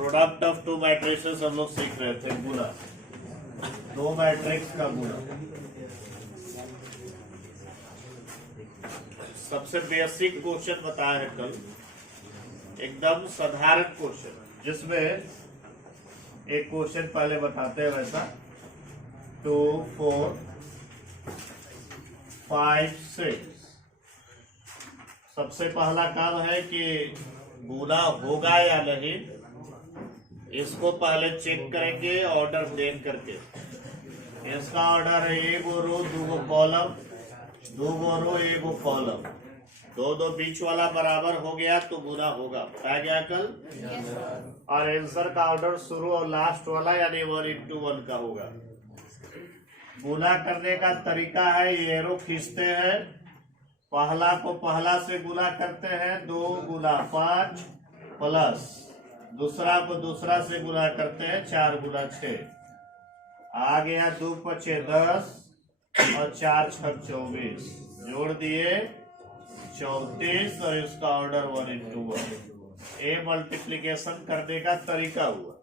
Product of to matrices हम लोग सीख रहे थे, गुणा, दो मैट्रिक्स का गुणा। सबसे बेसिक क्वेश्चन बताया है कल, एकदम साधारण क्वेश्चन, जिसमें एक क्वेश्चन पहले बताते हैं वैसा 2 4 5 6। सबसे पहला काम है कि गुणा होगा या नहीं, इसको पहले चेक करेंगे ऑर्डर देख करके। इसका ऑर्डर है एगो रो दूगो कॉलम, दूगो रो एगो कॉलम, दो बीच वाला बराबर हो गया तो गुणा होगा। बताया गया कल। और आंसर का ऑर्डर शुरू और लास्ट वाला यानी 1:1 का होगा। गुणा करने का तरीका है, ये एरो खींचते हैं, पहला को पहला से गुणा करते हैं, 2 गुना 5 प्लस दूसरा को दूसरा से गुणा करते हैं, 4 गुना 6 आ गया, 2 5 10 और 4 6 24, जोड़ दिए 34 और इसका ऑर्डर 1:1। ये मल्टीप्लिकेशन करने का तरीका हुआ।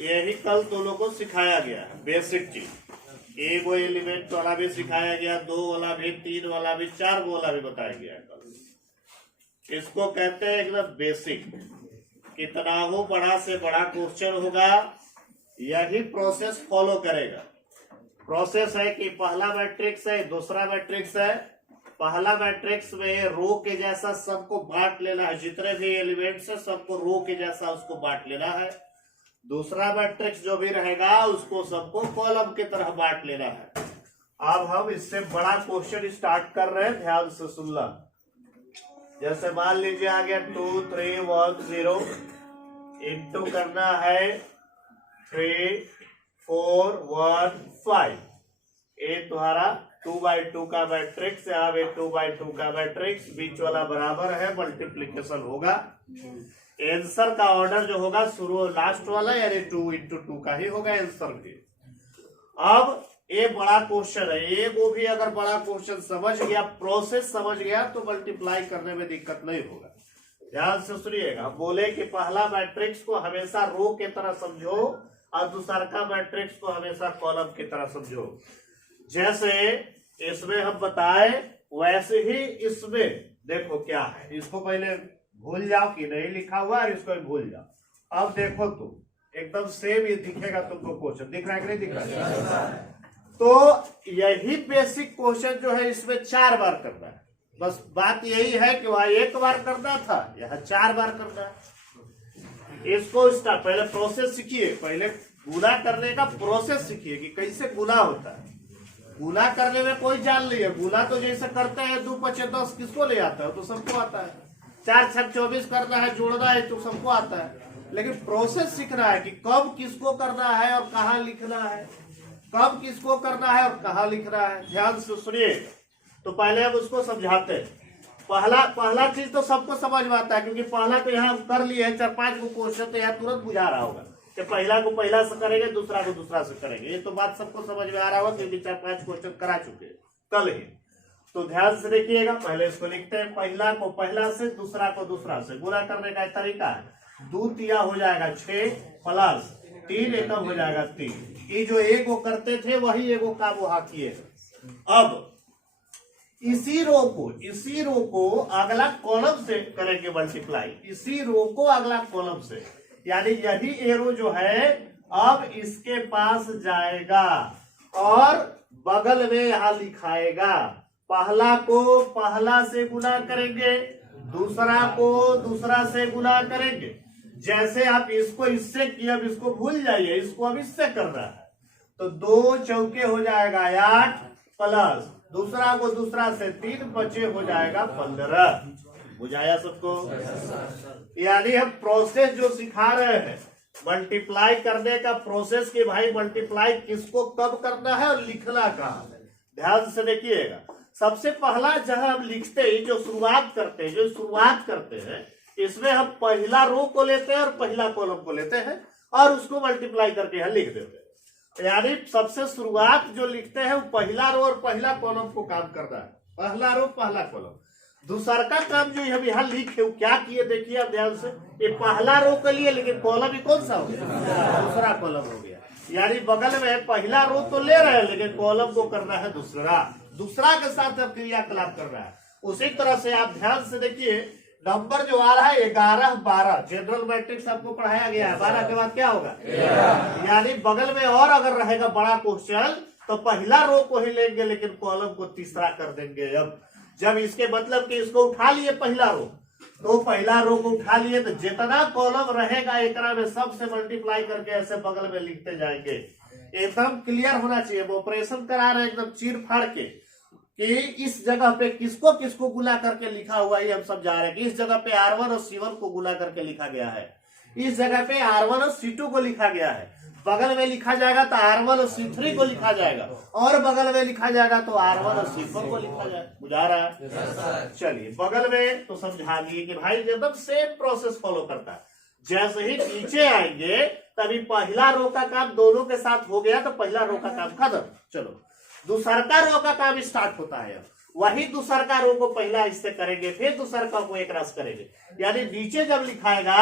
यही कल तो लोगों को सिखाया गया है, बेसिक चीज। एगो एलिमेंट वाला भी सिखाया गया, 2 वाला भी, 3 वाला भी, 4 वाला भी बताया गया कल। इसको कहते हैं एकदम बेसिक। कितना हो बड़ा से बड़ा क्वेश्चन होगा, यही प्रोसेस फॉलो करेगा। प्रोसेस है कि पहला मैट्रिक्स है, दूसरा मैट्रिक्स है। पहला मैट्रिक्स में रो के जैसा सबको बांट लेना है, जितने भी एलिमेंट्स है सबको रो के जैसा उसको बांट लेना है। दूसरा मैट्रिक्स जो भी रहेगा उसको सबको कॉलम की तरह बांट लेना है। अब हम इससे बड़ा क्वेश्चन स्टार्ट कर रहे हैं, ध्यान से सुनना। जैसे मान लीजिए आ गया 2 3 1 0, इंटू करना है 3 4 1 5। ये तुम्हारा 2/2 का मैट्रिक्स, यहाँ पे 2/2 का मैट्रिक्स, बीच वाला बराबर है, मल्टीप्लीकेशन होगा। आंसर का ऑर्डर जो होगा शुरू और लास्ट वाला यानी 2:2 का ही होगा आंसर के। अब ये बड़ा क्वेश्चन है, एक वो भी अगर बड़ा क्वेश्चन समझ गया, प्रोसेस समझ गया तो मल्टीप्लाई करने में दिक्कत नहीं होगा। ध्यान से सुनिएगा। बोले कि पहला मैट्रिक्स को हमेशा रो की तरह समझो और दूसरा का मैट्रिक्स को हमेशा कॉलम की तरह समझो। जैसे इसमें हम बताए वैसे ही इसमें देखो क्या है। इसको पहले भूल जाओ कि नहीं लिखा हुआ है, इसको भूल जाओ। अब देखो तो एकदम सेम ये दिखेगा तुमको। क्वेश्चन दिख रहा है कि नहीं दिख रहा है? तो यही बेसिक क्वेश्चन जो है इसमें 4 बार करना है। बस बात यही है कि वहां 1 बार करना था, यहाँ 4 बार करना है। इसको पहले प्रोसेस सीखिए, पहले गुणा करने का प्रोसेस सीखिए कि कैसे गुणा होता है। गुणा करने में कोई जान नहीं है। गुणा तो जैसे करते हैं 2 5 10 किसको ले आता है, तो सबको आता है। 4 6 24 करना है, जोड़ना है तो सबको आता है। लेकिन प्रोसेस सीखना है कि कब किसको करना है और कहाँ लिखना है, कब किसको करना है और कहाँ लिखना है। ध्यान से सुनिए। तो पहले हम उसको समझाते हैं। पहला चीज तो सबको समझ में आता है, क्योंकि पहला तो यहाँ कर लिए है 4-5 को क्वेश्चन, तो यहाँ तुरंत बुझा रहा होगा कि पहला को पहला से करेंगे, दूसरा को दूसरा से करेंगे। ये तो बात सबको समझ में आ रहा होगा, क्योंकि 4-5 क्वेश्चन करा चुके कल ही। तो ध्यान से देखिएगा। पहले इसको लिखते हैं, पहला को पहला से, दूसरा को दूसरा से। गुणा करने का तरीका है 2 तिया हो जाएगा 6 प्लस 3 एकम हो जाएगा 3। ये जो एगो करते थे वही एगो का वो किए। अब इसी रो को अगला कॉलम से करेंगे मल्टीप्लाई, इसी रो को अगला कॉलम से, यानी यही एरो जो है अब इसके पास जाएगा और बगल में यहां लिखाएगा। पहला को पहला से गुना करेंगे, दूसरा को दूसरा से गुना करेंगे। जैसे आप इसको इससे किया, अब इसको भूल जाइए, इसको अब इससे करना है। तो 2 चौके हो जाएगा 8 प्लस दूसरा को दूसरा से 3 बचे हो जाएगा 15। बुझाया सबको? यानी हम प्रोसेस जो सिखा रहे हैं मल्टीप्लाई करने का प्रोसेस, कि भाई मल्टीप्लाई किसको कब करना है और लिखना कहाँ है। ध्यान से देखिएगा। सबसे पहला जहां हम लिखते हैं, जो शुरुआत करते हैं इसमें हम पहला रो को लेते हैं और पहला कॉलम को लेते हैं और उसको मल्टीप्लाई करके यहाँ लिख देते हैं। यानी सबसे शुरुआत जो लिखते हैं वो पहला रो और पहला कॉलम को काम करना है। पहला रो पहला कॉलम। दूसरा का काम जो हम यहाँ लिखे वो क्या किए देखिए आप ध्यान से, ये पहला रो के लिए, लेकिन कॉलम ही कौन सा हो गया, दूसरा कॉलम हो गया। यानी बगल में पहला रो तो ले रहे हैं, लेकिन कॉलम को करना है दूसरा, दूसरा के साथ अब क्रियाकलाप कर रहा है। उसी तरह से आप ध्यान से देखिए, नंबर जो आ रहा है 11 12, जनरल मैट्रिक्स आपको पढ़ाया गया है, 12 के बाद क्या होगा, यानी बगल में और अगर रहेगा बड़ा क्वेश्चन तो पहला रो को ही लेंगे, लेकिन कॉलम को तीसरा कर देंगे। अब जब इसके मतलब कि इसको उठा लिए पहला रो, तो पहला रो को उठा लिए तो जितना कॉलम रहेगा एकरा में सबसे मल्टीप्लाई करके ऐसे बगल में लिखते जाएंगे। एकदम क्लियर होना चाहिए, वो ऑपरेशन करा रहे एकदम चीर फाड़ के कि इस जगह पे किसको किसको गुना करके लिखा हुआ है, हम सब जा रहे हैं कि इस जगह पे R1 और C1 को गुना करके लिखा गया है, इस जगह पे R1 और C2 को लिखा गया है, बगल में लिखा जाएगा तो R1 और C3 को लिखा जाएगा, और बगल में लिखा जाएगा तो R1 और C4 को लिखा जाएगा। बुझा रहा है? चलिए बगल में तो समझा दिए कि भाई एकदम सेम प्रोसेस फॉलो करता है। जैसे ही नीचे आएंगे तभी पहला रो का काम दोनों के साथ हो गया तो पहला रो का काम खत्म। चलो दूसरा रो का काम स्टार्ट होता है। वही दूसरा रो को पहला इससे करेंगे, फिर दूसरा को एक रस करेंगे, यानी नीचे जब लिखाएगा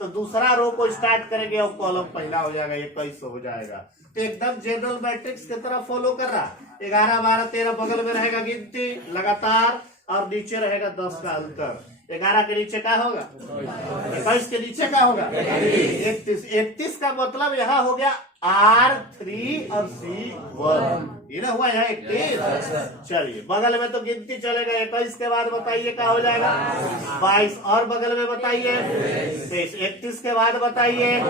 तो दूसरा रो को स्टार्ट करेंगे और कॉलम पहला हो जाएगा, 21 हो जाएगा। तो एकदम जनरल मैट्रिक्स की तरह फॉलो कर रहा। 11 12 13 बगल में रहेगा गिनती लगातार, और नीचे रहेगा 10 का अंतर। 11 के नीचे क्या होगा, 21 के नीचे क्या होगा, 31। 31 का मतलब यहाँ हो गया R3 और C1, ये ना हुआ यहाँ 31। चलिए बगल में तो गिनती चलेगा, 21 के बाद बताइए क्या हो जाएगा, 22, और बगल में बताइए 23, 31 के बाद बताइए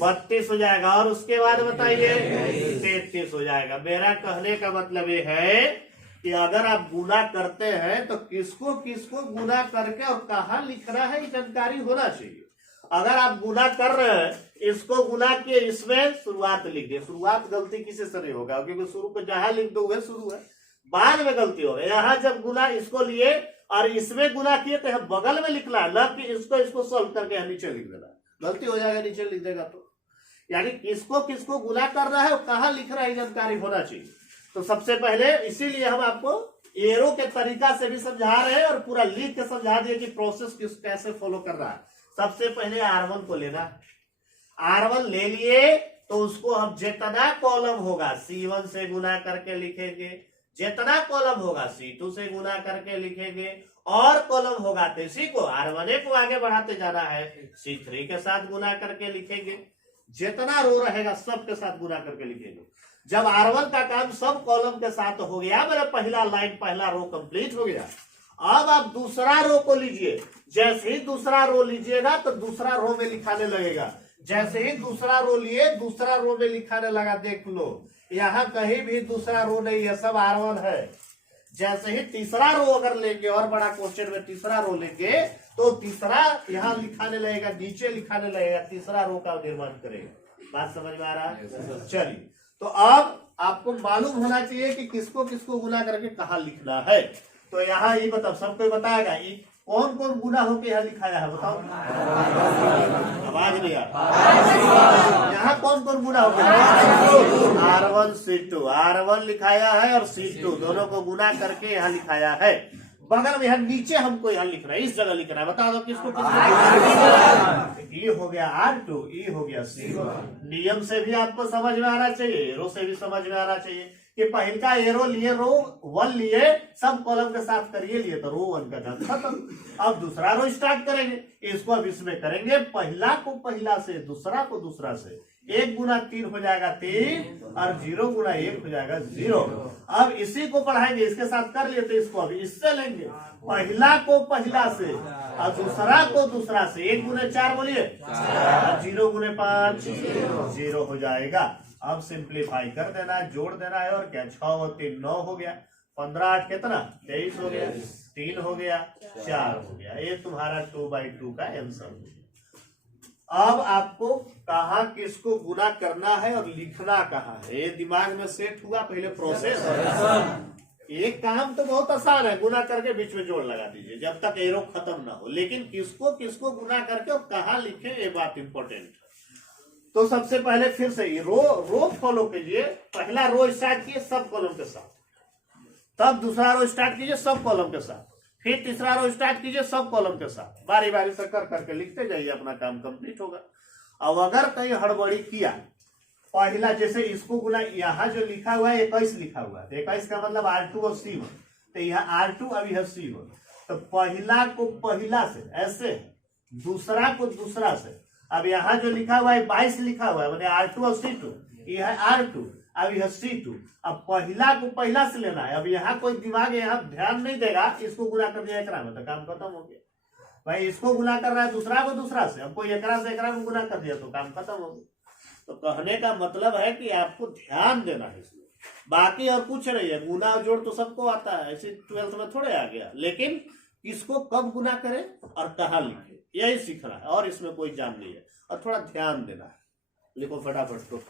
32 हो जाएगा, और उसके बाद बताइए 33 हो जाएगा। मेरा कहने का मतलब ये है कि अगर आप गुना करते हैं तो किसको किसको गुना करके और कहाँ लिखना है ये जानकारी होना चाहिए। अगर आप गुना कर रहे हैं, इसको गुना किए, इसमें शुरुआत लिख दिए, शुरुआत गलती किसी से नहीं होगा, क्योंकि शुरू को जहां लिख दो वह शुरू है, बाद में गलती होगा। यहाँ जब गुना इसको लिए और इसमें गुना किए तो यहाँ बगल में लिखना है, न कि इसको सॉल्व करके यहाँ नीचे लिख देना, गलती हो जाएगा नीचे लिख देगा तो। यानी किसको किसको गुना कर रहा है और कहाँ लिख रहा है जानकारी होना चाहिए। तो सबसे पहले इसीलिए हम आपको एरो के तरीका से भी समझा रहे हैं और पूरा लिख के समझा दिए कि प्रोसेस किस कैसे फॉलो कर रहा है। सबसे पहले R1 को लेना, R1 ले लिए तो उसको हम जितना कॉलम होगा C1 से गुना करके लिखेंगे, जितना कॉलम होगा C2 से गुना करके लिखेंगे, और कॉलम होगा तो इसी को R1 को आगे बढ़ाते जाना है, C3 के साथ गुना करके लिखेंगे, जितना रो रहेगा सब के साथ गुना करके लिखेंगे। जब R1 का काम सब कॉलम के साथ हो गया, मेरा पहला लाइन पहला रो कंप्लीट हो गया। अब आप दूसरा रो को लीजिए, जैसे ही दूसरा रो लीजिएगा तो दूसरा रो में लिखाने लगेगा। जैसे ही दूसरा रो लिए दूसरा रो में लिखाने लगा, देख लो यहाँ कहीं भी दूसरा रो नहीं है, सब R1 है। जैसे ही तीसरा रो अगर लेंगे और बड़ा क्वेश्चन में तीसरा रो लेंगे तो तीसरा यहाँ लिखाने लगेगा, नीचे लिखाने लगेगा, तीसरा रो का निर्माण करेगा। बात समझ में आ रहा है? चलिए तो अब आपको मालूम होना चाहिए कि किसको किसको गुना करके कहाँ लिखना है। तो यहाँ ये बताओ, सबको बताएगा ये कौन कौन गुना होके यहाँ लिखाया है, बताओ। आवाज नहीं आ रहा। यहाँ कौन कौन गुना होके, R1 C2, R1 लिखाया है और C2 दोनों को गुना करके यहाँ लिखाया है। बगल में यहाँ नीचे हमको यहाँ लिखना है, इस जगह लिखना है, बता दो किसको किसको। ये हो गया R2, ये हो गया C1। नियम से भी आपको समझ में आना चाहिए, एरो से भी समझ में आना चाहिए कि पहले का एरो लिए, रो 1 लिए, सब कॉलम के साथ करिए लिए तो रो 1 का काम खत्म। अब दूसरा रो स्टार्ट करेंगे, इसको अब इसमें करेंगे, पहला को पहला से, दूसरा को दूसरा से। 1 गुना 3 हो जाएगा 3, और 0 गुना 1 हो जाएगा 0। अब इसी को पढ़ाएंगे, इसके साथ कर लिए तो इसको अभी इससे लेंगे, पहला को पहला से और दूसरा को दूसरा से। 1 गुना 4 बोलिए, 0 गुना 5 0 हो जाएगा। अब सिंप्लीफाई कर देना है, जोड़ देना है, और क्या 6 और 3 9 हो गया, 15 8 कितना 23 हो गया, 3 हो गया, 4 हो गया। ये तुम्हारा 2/2 का आंसर। अब आपको कहा किसको गुना करना है और लिखना कहाँ है, ये दिमाग में सेट हुआ। पहले प्रोसेस एक काम तो बहुत आसान है, गुना करके बीच में जोड़ लगा दीजिए जब तक एरो खत्म ना हो, लेकिन किसको किसको गुना करके और कहाँ लिखे ये बात इंपॉर्टेंट है। तो सबसे पहले फिर से रो फॉलो कीजिए। पहला रो स्टार्ट किए सब कॉलम के साथ, तब दूसरा रो स्टार्ट कीजिए सब कॉलम के साथ, फिर तीसरा रो स्टार्ट कीजिए सब कॉलम के साथ, बारी बारी से कर करके लिखते जाइए, अपना काम कंप्लीट होगा। अब अगर कहीं हड़बड़ी किया, पहला जैसे इसको गुना, यहाँ जो लिखा हुआ है 21 लिखा हुआ है, 21 का मतलब R2 और C1, तो यहाँ R2 अब यह C1, तो पहला को पहला से ऐसे, दूसरा को दूसरा से। अब यहाँ जो लिखा हुआ है 22 लिखा हुआ है, मतलब R2 और C2, यह है R2, अब यह C2। अब पहला को पहला से लेना है। अब यहाँ कोई दिमाग यहाँ ध्यान नहीं देगा, इसको गुना कर दिया एकरा में तो काम खत्म हो गया। भाई इसको गुना कर रहा है दूसरा को दूसरा से, अब कोई एकरा से एकरा को गुना कर दिया तो काम खत्म हो गया। तो कहने का मतलब है कि आपको ध्यान देना है इसमें, बाकी और कुछ नहीं है। गुना और जोड़ तो सबको आता है, ऐसे 12th में थोड़े आ गया, लेकिन इसको कब गुना करें और कहाँ लिखे यही सीखना है, और इसमें कोई जान नहीं है, और थोड़ा ध्यान देना है। लिखो फटाफट। तो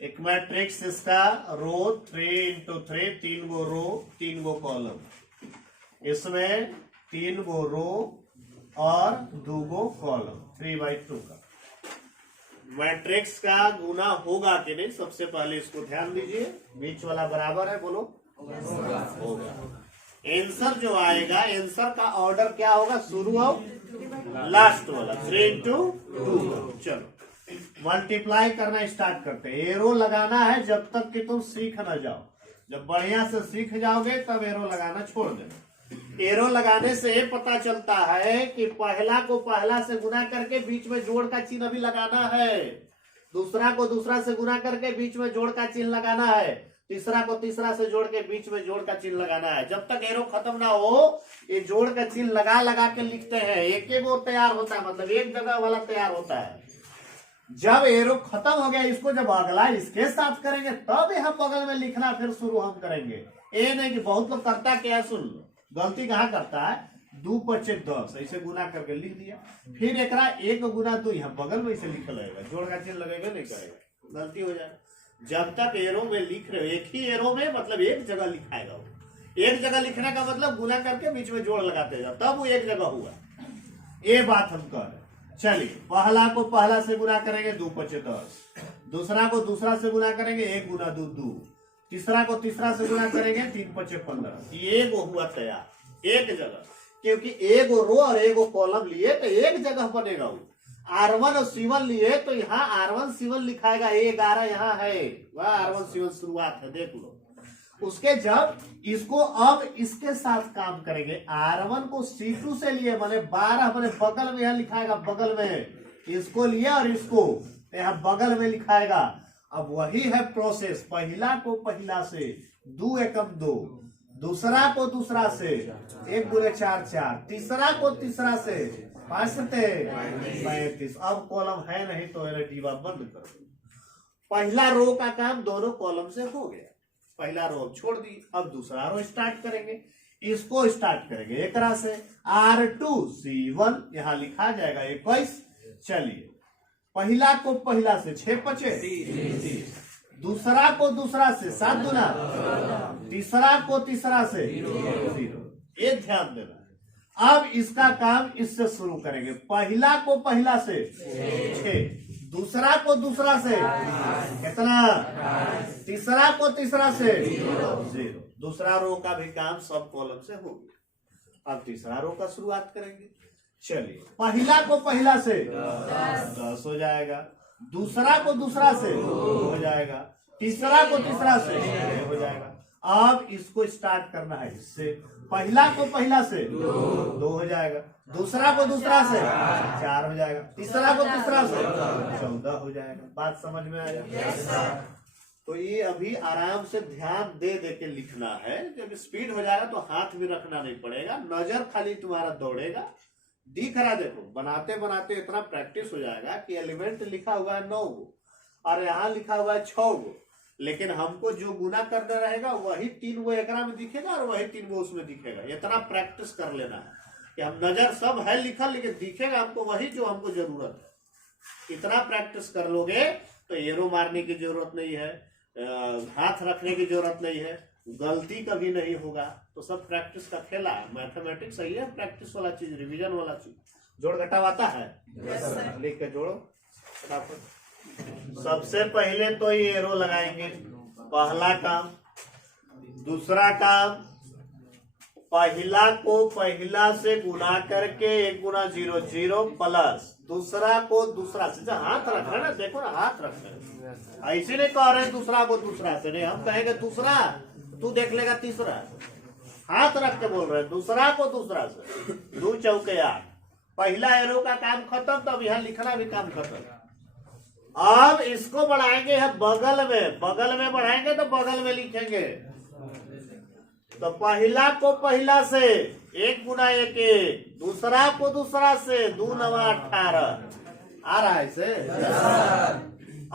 एक मैट्रिक्स इसका रो 3x3, 3 गो रो 3 गो कॉलम, इसमें 3 गो रो और 2 गो कॉलम, 3/2 का मैट्रिक्स का गुना होगा कि नहीं, सबसे पहले इसको ध्यान दीजिए। बीच वाला बराबर है, बोलो होगा। आंसर जो आएगा, आंसर का ऑर्डर क्या होगा, शुरू और लास्ट वाला, 3 into 2। चलो मल्टीप्लाई करना स्टार्ट करते हैं। एरो लगाना है जब तक कि तुम सीख न जाओ, जब बढ़िया से सीख जाओगे तब एरो लगाना छोड़ देना। एरो लगाने से ये पता चलता है कि पहला को पहला से गुना करके बीच में जोड़ का चिन्ह भी लगाना है, दूसरा को दूसरा से गुना करके बीच में जोड़ का चिन्ह लगाना है, तीसरा को तीसरा से जोड़ के बीच में जोड़ का चिन्ह लगाना है। जब तक एरो खत्म ना हो, ये जोड़ का चिन्ह लगा लगा के लिखते हैं। एक एक वो तैयार होता है, मतलब एक जगह वाला तैयार होता है। जब एरो खत्म हो गया, इसको जब अगला इसके साथ करेंगे तब यहाँ बगल में लिखना फिर शुरू हम करेंगे। ये नहीं कि बहुत लोग करता क्या, सुन लो गलती कहाँ करता है, 2 × 5 = 10 ऐसे गुना करके लिख दिया, फिर एकरा 1 × 2 यहाँ बगल में इसे लिखा लगेगा, जोड़ का चिन्ह लगेगा नहीं करेगा, गलती हो जाएगा। जब तक एरो में लिख रहे हो, एक ही एरो में मतलब एक जगह लिखाएगा वो, एक जगह लिखने का मतलब गुना करके बीच में जोड़ लगाते जाओ, तब वो एक जगह हुआ। ये बात हम कर रहे। चलिए पहला को पहला से गुना करेंगे 2 × 5 = 10, दूसरा को दूसरा से गुना करेंगे 1 × 2 2, तीसरा को तीसरा से गुना करेंगे 3 × 5 = 15। ये वो हुआ तैयार एक जगह, क्योंकि एक रो और एक कॉलम लिए तो एक जगह बनेगा वो। R1 और C1 लिए तो यहाँ R1 C1 लिखाएगा, 11 यहाँ है, वह R1 C1 शुरुआत है, देख लो। उसके जब इसको अब इसके साथ काम करेंगे, R1 को C2 से लिए माने 12 माने बगल में यहाँ लिखाएगा, बगल में इसको लिए और इसको यहाँ बगल में लिखाएगा। अब वही है प्रोसेस, पहला को पहला से 2 एकम 2, दूसरा को दूसरा से 1 × 4 4, तीसरा को तीसरा से 5 × 35। अब कॉलम है नहीं तो डिब्बा बंद कर दो। पहला रो का काम दोनों कॉलम से हो गया, पहला रो छोड़ दी। अब दूसरा रो स्टार्ट करेंगे, इसको स्टार्ट करेंगे एक तरह से, R2 C1 यहाँ लिखा जाएगा 21। चलिए पहला को पहला से 6 × 5 = 30, दूसरा को दूसरा से 7 × 2, तीसरा को तीसरा से 0। ये ध्यान देना है। अब इसका काम इससे शुरू करेंगे, पहला को पहला से 6, दूसरा को दूसरा से कितना, तीसरा को तीसरा से 0। दूसरा रो का भी काम सब कॉलम से हो गया। अब तीसरा रो का शुरुआत करेंगे। चलिए पहला को पहला से 10 हो जाएगा, दूसरा को दूसरा से 2 हो जाएगा, तीसरा को तीसरा से 6 हो जाएगा। अब इसको स्टार्ट करना है इससे, पहला को पहला से 2 हो जाएगा, दूसरा को दूसरा से 4 हो जाएगा, तीसरा को तीसरा से 14 हो जाएगा। बात समझ में आया? तो ये अभी आराम से ध्यान दे दे के लिखना है। जब स्पीड हो जाएगा तो हाथ भी रखना नहीं पड़ेगा, नजर खाली तुम्हारा दौड़ेगा, दिख रहा। देखो बनाते बनाते इतना प्रैक्टिस हो जाएगा कि एलिमेंट लिखा हुआ है 9 गो और यहाँ लिखा हुआ है 6 गो, लेकिन हमको जो गुना करना रहेगा वही 3 गो एकरा में दिखेगा और वही 3 गो उसमें दिखेगा। इतना प्रैक्टिस कर लेना है कि हम नजर सब है लिखा, लेकिन दिखेगा हमको वही जो हमको जरूरत है। इतना प्रैक्टिस कर लोगे तो एरो मारने की जरूरत नहीं है, हाथ रखने की जरूरत नहीं है, गलती कभी नहीं होगा। तो सब प्रैक्टिस का खेला है। मैथमेटिक्स सही है, प्रैक्टिस वाला चीज, रिवीजन वाला चीज। जोड़ घटाव आता है? लिख के जोड़ो फटाफट। सबसे पहले तो ये एरो लगाएंगे, पहला काम। दूसरा काम, पहला को पहला से गुना करके 1 गुना 0 0 प्लस दूसरा को दूसरा से। हाथ रख रहे ना, देखो ना, हाथ रख रहे, ऐसे नहीं कह रहे दूसरा को दूसरा से, नहीं, हम कहेंगे दूसरा, तू देख लेगा तीसरा। हाथ रख के बोल रहे हैं दूसरा को दूसरा से। 2 चौके 8, पहला एरो का काम खत्म, तो अब यहाँ लिखना भी काम खत्म। अब इसको बढ़ाएंगे हम बगल में, बगल में बढ़ाएंगे तो बगल में लिखेंगे। तो पहला को पहला से 1 गुना 1 1, दूसरा को दूसरा से 2 9 18 आ रहा है इसे।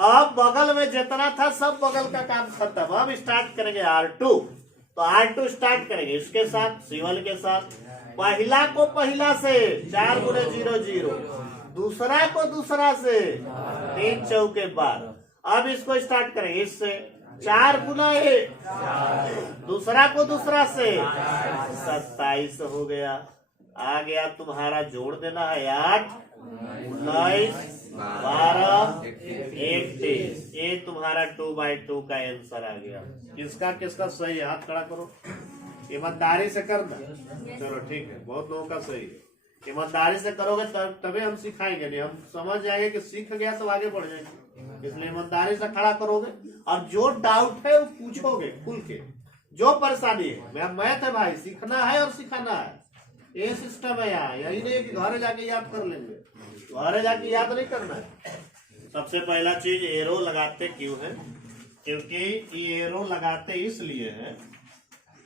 अब बगल में जितना था सब बगल का काम खत्म। अब स्टार्ट करेंगे R2, तो R2 स्टार्ट करेंगे इसके साथ, सिवल के साथ। पहला को पहला से 4 गुना 0 0, दूसरा को दूसरा से 3 चौके 12। अब इसको स्टार्ट करेंगे इससे 4 गुना 1, दूसरा को दूसरा से 27 हो गया। आ गया तुम्हारा, जोड़ देना है 8 19 12 21। ये तुम्हारा 2/2 का आंसर आ गया। किसका किसका सही है? हाथ खड़ा करो, ईमानदारी से करना। चलो ठीक है, बहुत लोगों का सही है। ईमानदारी से करोगे तभी हम सिखाएंगे, नहीं हम समझ जाएंगे कि सीख गया तो आगे बढ़ जाएंगे। इसलिए ईमानदारी से खड़ा करोगे और जो डाउट है वो पूछोगे खुल के, जो परेशानी है। मैथ है भाई, सीखना है और सिखाना है, ये सिस्टम है यहाँ। यही नहीं कि घरे जाके याद कर लेंगे, घरे जाके याद नहीं करना है। सबसे पहला चीज एरो लगाते क्यों है? क्योंकि ये एरो लगाते इसलिए है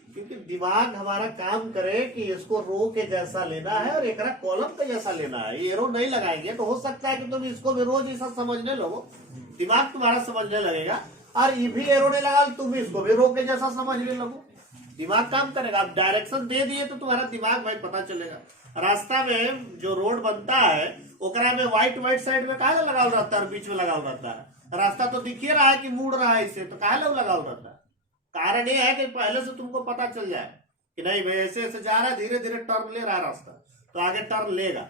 क्योंकि दिमाग हमारा काम करे कि इसको रो के जैसा लेना है और एक कॉलम के जैसा लेना है। ये एरो नहीं लगाएंगे तो हो सकता है कि तुम इसको भी रोज ऐसा समझने लगो, दिमाग तुम्हारा समझने लगेगा। और ये भी एरो नहीं लगा तुम भी इसको भी रो के जैसा समझने लगो, दिमाग काम करेगा। आप डायरेक्शन दे दिए तो तुम्हारा दिमाग भाई पता चलेगा। रास्ता में जो रोड बनता है ओकरा में व्हाइट साइड में काहे लगा रहता है, बीच में लगा रहता है। रास्ता तो दिख ही रहा है कि मुड़ रहा है इससे, तो काहे लगा रहता है? कारण ये है कि पहले से तुमको पता चल जाए कि नहीं भाई ऐसे ऐसे जा रहा है, धीरे धीरे टर्न ले रहा है रास्ता, तो आगे टर्न लेगा।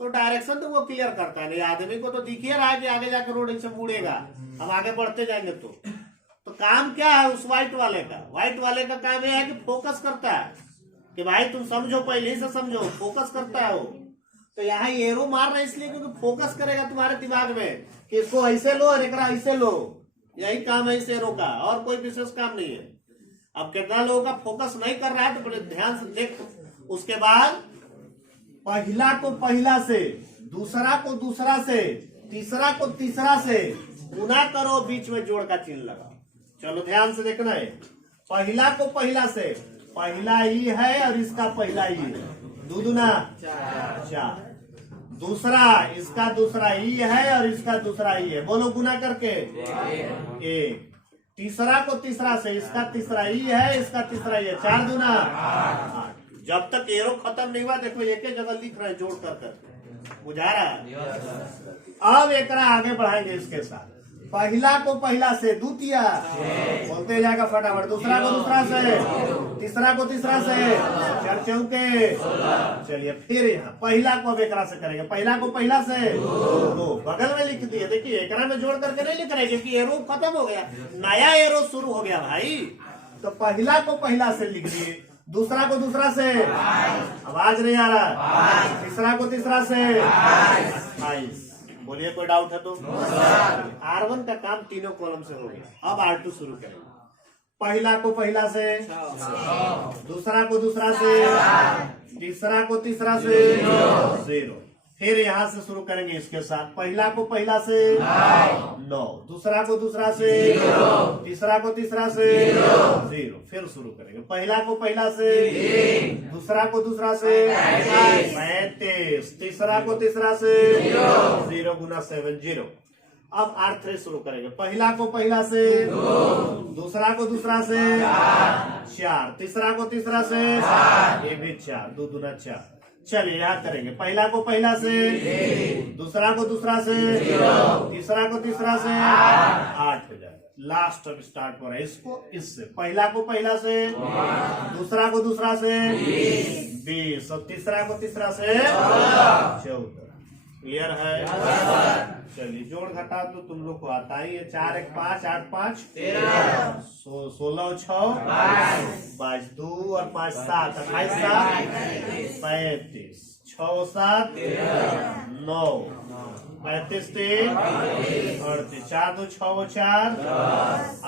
तो डायरेक्शन तो वो क्लियर करता है। नहीं, आदमी को तो दिख ही रहा है कि आगे जाकर रोड से मुड़ेगा, हम आगे बढ़ते जाएंगे। तो काम क्या है उस व्हाइट वाले का? व्हाइट वाले का काम यह है कि फोकस करता है कि भाई तुम समझो, पहले ही से समझो, फोकस करता है वो। तो यहाँ एरो मार रहे इसलिए क्योंकि फोकस करेगा तुम्हारे दिमाग में कि इसको ऐसे लो और एक ऐसे लो। यही काम है इस एरो का, और कोई विशेष काम नहीं है। अब कितना लोगों का फोकस नहीं कर रहा है तो बड़े ध्यान से देखो। उसके बाद पहला को पहला से, दूसरा को दूसरा से, तीसरा को तीसरा से गुना करो, बीच में जोड़ का चिन्ह लगाओ। चलो ध्यान से देखना है। पहला को पहला से, पहला ई है और इसका पहला ई है, 2 दूना 4। दूसरा इसका दूसरा ई है और इसका दूसरा ई है, बोलो गुना करके 1। तीसरा को तीसरा से, इसका तीसरा ई है, इसका तीसरा ई है, 4 दूना 8। जब तक एरो खत्म नहीं हुआ देखो एक ही जगह लिख रहे जोड़ कर, बुझा रहा है। अब एक आगे बढ़ाएंगे इसके साथ। पहला को पहला से, द्वितीय बोलते जाएगा फटाफट, दूसरा को दूसरा से, तीसरा को तीसरा से, 4 चौके। चलिए फिर यहाँ पहला को अब एकरा से करेंगे। पहला को पहला से 2 बगल में लिख दिए। देखिए एकरा में जोड़ करके नहीं लिख रहे क्योंकि एरो खत्म हो गया, नया एरो शुरू हो गया भाई। तो पहला को पहला से लिख दिए, दूसरा को दूसरा से, आवाज नहीं आ रहा, तीसरा को तीसरा से 28। बोलिए कोई डाउट है तो? R1 का काम तीनों कॉलम से हो गया। अब R2 शुरू करेंगे। पहला को पहला से, दूसरा को दूसरा से, तीसरा को तीसरा से 0। फिर यहाँ से शुरू करेंगे इसके साथ। पहला को पहला से 9, दूसरा को दूसरा से, तीसरा को तीसरा से 0। फिर शुरू करेंगे। पहला को पहला से, दूसरा को दूसरा से 35, तीसरा को तीसरा से 0 गुना 7 0। अब R3 शुरू करेंगे। पहला को पहला से, दूसरा को दूसरा से 4, तीसरा को तीसरा से, ये भी 4, 2 दूना 4। चलिए याद करेंगे। पहला को पहला से, दूसरा को दूसरा से, तीसरा को तीसरा से 8 हो जाएगा। लास्ट अब स्टार्ट हो रहा है इसको इससे। पहला को पहला से, दूसरा को दूसरा से 20 और तीसरा को तीसरा से 14। क्लियर है? चलिए जोड़ घटा तो तुम लोग को आता ही है। 4 1 5 8 5 13, 16 6 22 2 और 5 7 28 7 35 6 7 9 35 3 38 4 2 6 4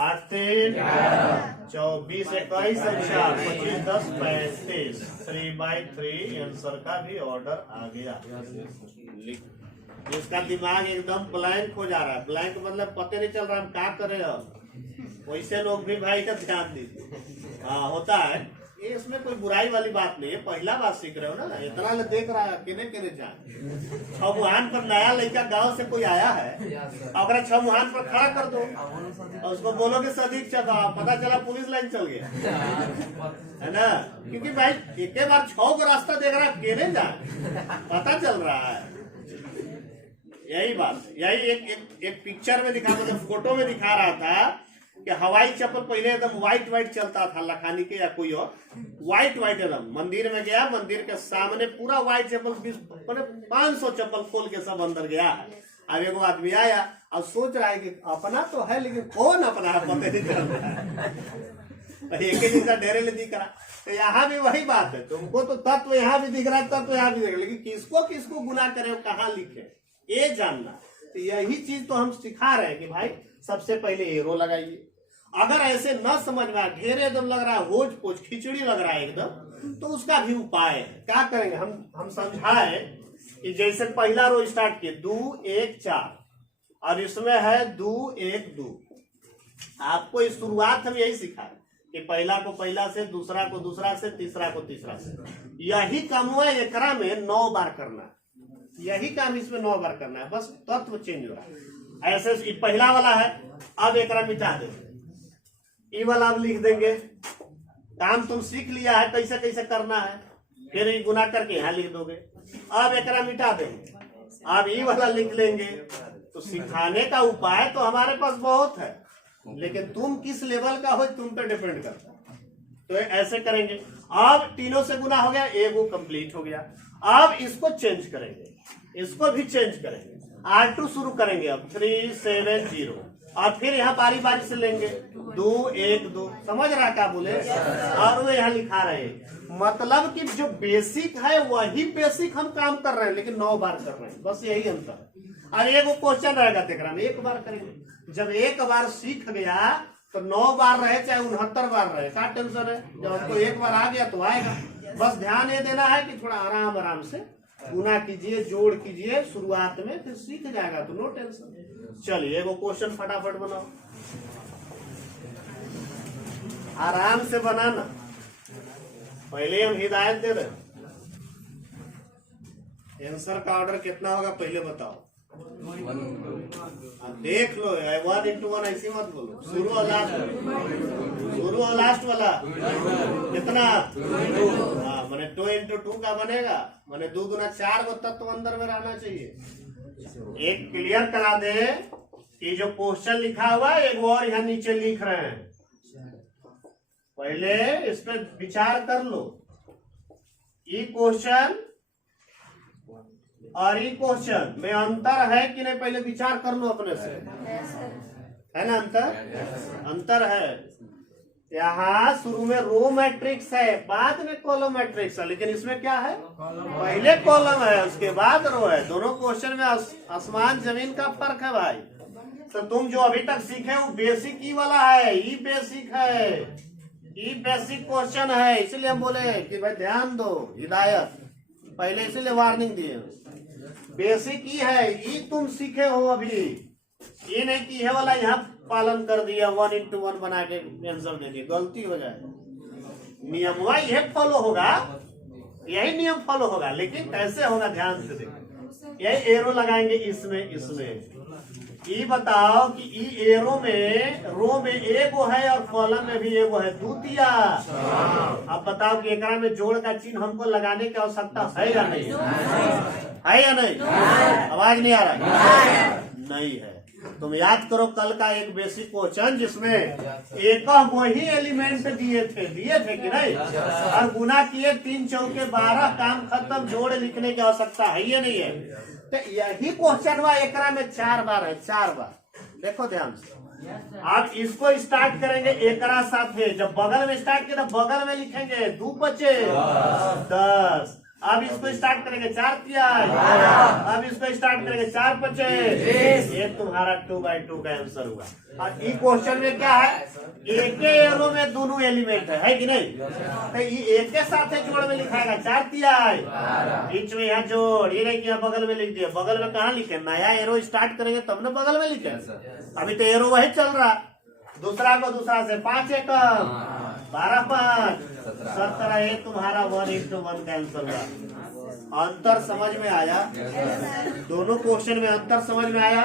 8 3 24 21 4 25 10 35 3/3 आंसर का भी ऑर्डर आ गया। इसका दिमाग एकदम ब्लैंक हो जा रहा है। ब्लैंक मतलब पता नहीं चल रहा हम क्या कर रहे हो। वैसे लोग भी भाई का ध्यान दीजिए। हाँ होता है ये, इसमें कोई बुराई वाली बात नहीं है। पहला बात सीख रहे हो ना, इतना देख रहा है किने किने जान। छमुहान पर नया लड़का गांव से कोई आया है, अगर छमुहान पर खड़ा कर दो और उसको बोलोगे सदीक चला, पता चला पुलिस लाइन चल गया है ना। क्योंकि भाई एक बार 6 को रास्ता देख रहा है, किने जान पता चल रहा है। यही बात, यही एक पिक्चर में दिखा, मतलब फोटो में दिखा रहा था कि हवाई चप्पल पहले एकदम व्हाइट चलता था, लखानी के या कोई और व्हाइट एकदम। मंदिर में गया, मंदिर के सामने पूरा व्हाइट चप्पल 500 चप्पल खोल के सब अंदर गया है। अब एगो आदमी आया और सोच रहा है कि अपना तो है लेकिन कौन अपना है पता नहीं चल रहा है। एक ही जैसा ढेरे दिख रहा। तो यहाँ भी वही बात है, तुमको तो तत्व यहाँ भी दिख रहा है, तत्व यहाँ भी दिख रहा है, लेकिन किसको किसको गुनाह करे कहाँ लिखे ये जानना। तो यही चीज तो हम सिखा रहे हैं कि भाई सबसे पहले एरो लगाइए। अगर ऐसे न समझ में ढेर एकदम लग रहा है, होज पोज खिचड़ी लग रहा है एकदम, तो उसका भी उपाय है। क्या करेंगे हम समझाए कि जैसे पहला रो स्टार्ट किए 2 1 4 और इसमें है 2 1 2। आपको इस शुरुआत हम यही सिखाए कि पहला को पहला से, दूसरा को दूसरा से, तीसरा को तीसरा से। यही काम हुआ एकरा में 9 बार करना है। यही काम इसमें 9 बार करना है, बस तत्व चेंज हो रहा है। ऐसे पहला वाला है, अब एकरा मिटा देंगे, ये वाला अब लिख देंगे। काम तुम सीख लिया है कैसे कैसे करना है, फिर ये गुना करके यहाँ लिख दोगे। अब एकरा मिटा देंगे, अब ये वाला लिख लेंगे। तो सिखाने का उपाय तो हमारे पास बहुत है, लेकिन तुम किस लेवल का हो तुम पे डिपेंड करता है। तो ऐसे करेंगे। अब तीनों से गुना हो गया, एगो कंप्लीट हो गया। अब इसको चेंज करेंगे, इसको भी चेंज करेंगे। R2 शुरू करेंगे अब 3 7 0 और फिर यहाँ बारी बारी से लेंगे 2 1 2। समझ रहा क्या बोले? और वो यहाँ लिखा रहे, मतलब कि जो बेसिक है वही बेसिक हम काम कर रहे हैं, लेकिन 9 बार कर रहे हैं, बस यही अंतर है। और एगो क्वेश्चन रहेगा तेरा में, एक बार करेंगे। जब एक बार सीख गया तो 9 बार रहे चाहे 69 बार रहे, क्या टेंशन है। जब हमको एक बार आ गया तो आएगा। बस ध्यान ये देना है कि थोड़ा आराम आराम से गुना कीजिए, जोड़ कीजिए शुरुआत में, फिर सीख जाएगा तो नो टेंशन। चलिए एगो क्वेश्चन फटाफट बनाओ, आराम से बनाना। पहले हम हिदायत दे रहे, आंसर का ऑर्डर कितना होगा पहले बताओ। देख लो 1 into 1 ऐसी मत बोलो, शुरू और लास्ट वाला कितना। हाँ मैंने 2 into 2 का बनेगा, मैंने 2 गुना 4 को तत्व अंदर में रहना चाहिए। एक क्लियर करा दे कि जो क्वेश्चन लिखा हुआ है एक और यहाँ नीचे लिख रहे हैं, पहले इस पर विचार कर लो। ये क्वेश्चन और ये क्वेश्चन में अंतर है कि नहीं, पहले विचार कर लो अपने से, है ना। अंतर है। यहाँ शुरू में रो मैट्रिक्स है, बाद में कॉलम मैट्रिक्स है, लेकिन इसमें क्या है, पहले कॉलम है उसके बाद रो है। दोनों क्वेश्चन में आसमान जमीन का फर्क है भाई। तो तुम जो अभी तक सीखे वो बेसिक ई वाला है, ये बेसिक है, ये बेसिक क्वेश्चन है। इसलिए हम बोले कि भाई ध्यान दो, हिदायत पहले इसीलिए वार्निंग दिए। बेसिक ही है, ये तुम सीखे हो अभी, ये नहीं कि है वाला यहाँ पालन कर दिया 1 into 1 बना के आंसर दे दिया, गलती हो जाए। नियम यह फॉलो होगा, यही नियम फॉलो होगा, लेकिन कैसे होगा ध्यान से देखो। यही एरो लगाएंगे इसमें। ये बताओ कि ई एरो में रो में एगो है और कॉलम में भी एगो है, दूतिया। अब बताओ कि एकरा में जोड़ का चिन्ह हमको लगाने की आवश्यकता है या नहीं है या नहीं? आवाज नहीं आ रहा? नहीं है। तुम याद करो कल का एक बेसिक क्वेश्चन जिसमें एक वही एलिमेंट दिए थे कि नहीं, और गुना किए 3 चौके 12, काम खत्म, जोड़ लिखने की आवश्यकता है या नहीं है? तो यही क्वेश्चन हुआ एकरा में 4 बार है, 4 बार। देखो ध्यान से, आप इसको स्टार्ट करेंगे एकरा साथ है, जब बगल में स्टार्ट किया तो बगल में लिखेंगे 2 बचे 10। अब इसको स्टार्ट करेंगे 4 किया, अब इसको स्टार्ट करेंगे 4 बचे, ये तुम्हारा 2/2 का आंसर हुआ। और इस क्वेश्चन में क्या है, एक ही एरो में दोनों एलिमेंट है कि नहीं, तो ये एक के साथ जोड़ में लिखाएगा 4 किया, बीच में यहाँ जोड़, ये नहीं किया बगल में लिख दिया। बगल में कहाँ लिखे, नया एरो स्टार्ट करेंगे तब ना बगल में लिखे, अभी तो एरो वही चल रहा। दूसरा को दूसरा से 5 एकम 12 5 17, ये तुम्हारा 1:1 का आंसर हुआ। अंतर समझ में आया? दोनों क्वेश्चन में अंतर समझ में आया?